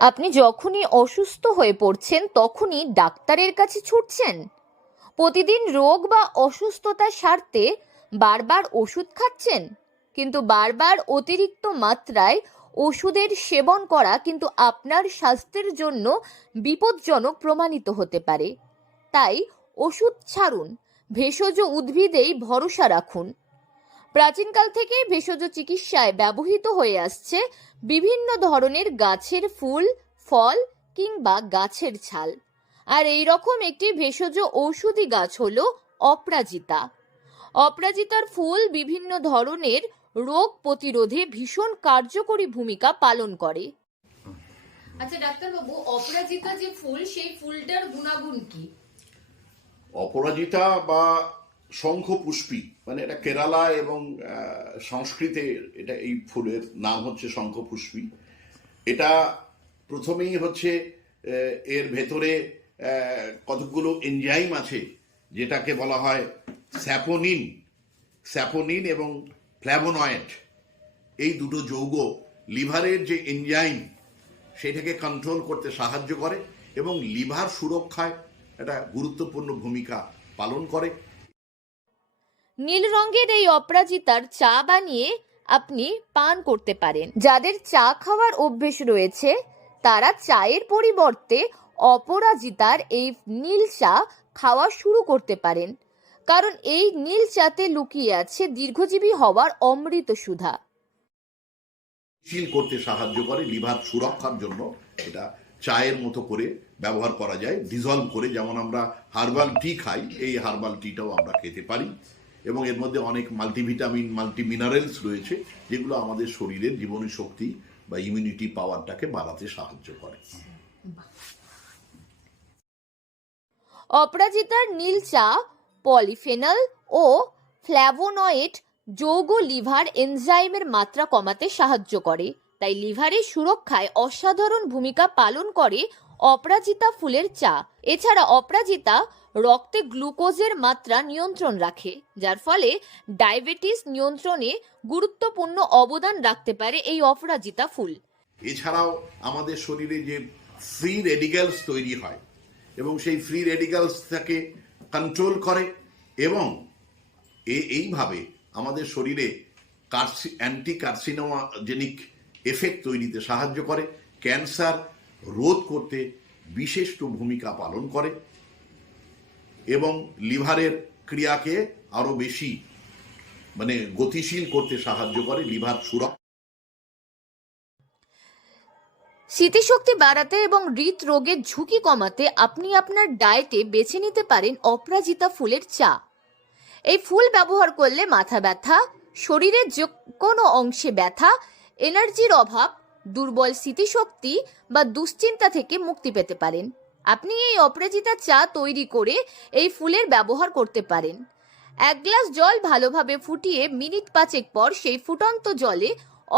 আপনি যখনই অসুস্থ হয়ে পড়ছেন তখনই ডাক্তারের কাছে ছুটছেন। প্রতিদিন রোগ বা অসুস্থতা সারতে বারবার ওষুধ খাচ্ছেন, কিন্তু বারবার অতিরিক্ত মাত্রায় ওষুধের সেবন করা কিন্তু আপনার স্বাস্থ্যের জন্য বিপজ্জনক প্রমাণিত হতে পারে। তাই ওষুধ ছাড়ুন, ভেষজ উদ্ভিদেই ভরসা রাখুন। প্রাচীনকাল থেকে ভেষজ চিকিৎসায় ব্যবহৃত হয়ে আসছে বিভিন্ন ধরনের গাছের ফুল, ফল কিংবা গাছের ছাল। আর এই রকম একটি ভেষজ ঔষধি গাছ হলো অপরাজিতা। অপরাজিতার ফুল বিভিন্ন ধরনের রোগ প্রতিরোধে ভীষণ কার্যকরী ভূমিকা পালন করে। আচ্ছা ডাক্তারবাবু, অপরাজিতা যে ফুল, সেই ফুলটার গুণাগুণ কি? অপরাজিতা বা শঙ্খপুষ্পী, মানে এটা কেরালা এবং সংস্কৃতে এটা এই ফুলের নাম হচ্ছে শঙ্খপুষ্পী। এটা প্রথমেই হচ্ছে এর ভেতরে কতগুলো এনজাইম আছে যেটাকে বলা হয় স্যাপোনিন এবং ফ্ল্যাভোনয়েড। এই দুটো যৌগ লিভারের যে এনজাইম সেটাকে কন্ট্রোল করতে সাহায্য করে এবং লিভার সুরক্ষায় একটা গুরুত্বপূর্ণ ভূমিকা পালন করে। নীল রঙের এই অপরাজিতার চা বানিয়ে আপনি পান করতে পারেন। যাদের চা খাওয়ার অভ্যেস রয়েছে তারা চায়ের পরিবর্তে অপরাজিতার এই নীল চা খাওয়া শুরু করতে পারেন, কারণ এই নীল চাতে লুকিয়ে আছে দীর্ঘজীবী হওয়ার অমৃত সুধা। শিল করতে সাহায্য করে, লিভার সুরক্ষার জন্য এটা চায়ের মতো করে ব্যবহার করা যায়, ডিজলভ করে। যেমন আমরা হার্বাল টি খাই, এই হার্বাল টিটাও আমরা খেতে পারি এবং এর মধ্যে অনেক মাল্টিভিটামিন, মাল্টিমিনারেলস রয়েছে যেগুলো আমাদের শরীরের জীবনী শক্তি বা ইমিউনিটি পাওয়ারটাকে বাড়াতে সাহায্য করে। অপরাজিতার নীল চা পলিফেনল ও ফ্ল্যাভোনয়েড যৌগ লিভার এনজাইমের মাত্রা কমাতে সাহায্য করে, তাই লিভারের সুরক্ষায় অসাধারণ ভূমিকা পালন করে অপরাজিতা ফুলের চা। এছাড়া অপরাজিতা রক্তে গ্লুকোজের মাত্রা নিয়ন্ত্রণ রাখে, যার ফলে ডায়াবেটিস নিয়ন্ত্রণে গুরুত্বপূর্ণ অবদান রাখতে পারে এই অপরাজিতা ফুল। এছাড়াও আমাদের শরীরে যে ফ্রি রেডিক্যালস তৈরি হয় এবং সেই ফ্রি রেডিক্যালসটাকে কন্ট্রোল করে এবং এইভাবে আমাদের শরীরে অ্যান্টি কার্সিনোজেনিক এফেক্ট তৈরিতে সাহায্য করে, ক্যান্সার রোধ করতে বিশেষ ভূমিকা পালন করে এবং লিভারের ক্রিয়াকে আরো বেশি গতিশীল করতে সাহায্য করে, লিভার সুরক্ষা। স্মৃতিশক্তি বাড়াতে এবং হৃদরোগের ঝুঁকি কমাতে আপনি আপনার ডায়েটে বেছে নিতে পারেন অপরাজিতা ফুলের চা। এই ফুল ব্যবহার করলে মাথা ব্যথা, শরীরের যে কোনো অংশে ব্যথা, এনার্জির অভাব, দুর্বল স্মৃতিশক্তি বা দুশ্চিন্তা থেকে মুক্তি পেতে পারেন। আপনি এই অপরাজিতা চা তৈরি করে এই ফুলের ব্যবহার করতে পারেন। 1 গ্লাস জল ভালোভাবে ফুটিয়ে মিনিট 5 পর সেই ফুটন্ত জলে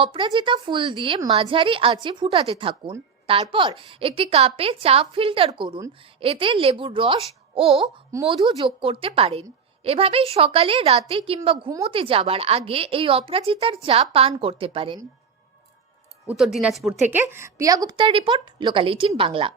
অপরাজিতা ফুল দিয়ে মাঝারি আঁচে ফুটাতে থাকুন। তারপর একটি কাপে চা ফিল্টার করুন, এতে লেবুর রস ও মধু যোগ করতে পারেন। এভাবেই সকালে, রাতে কিংবা ঘুমোতে যাবার আগে এই অপরাজিতার চা পান করতে পারেন। উত্তর দিনাজপুর থেকে পিয়া গুপ্তার রিপোর্ট, লোকাল 18 বাংলা।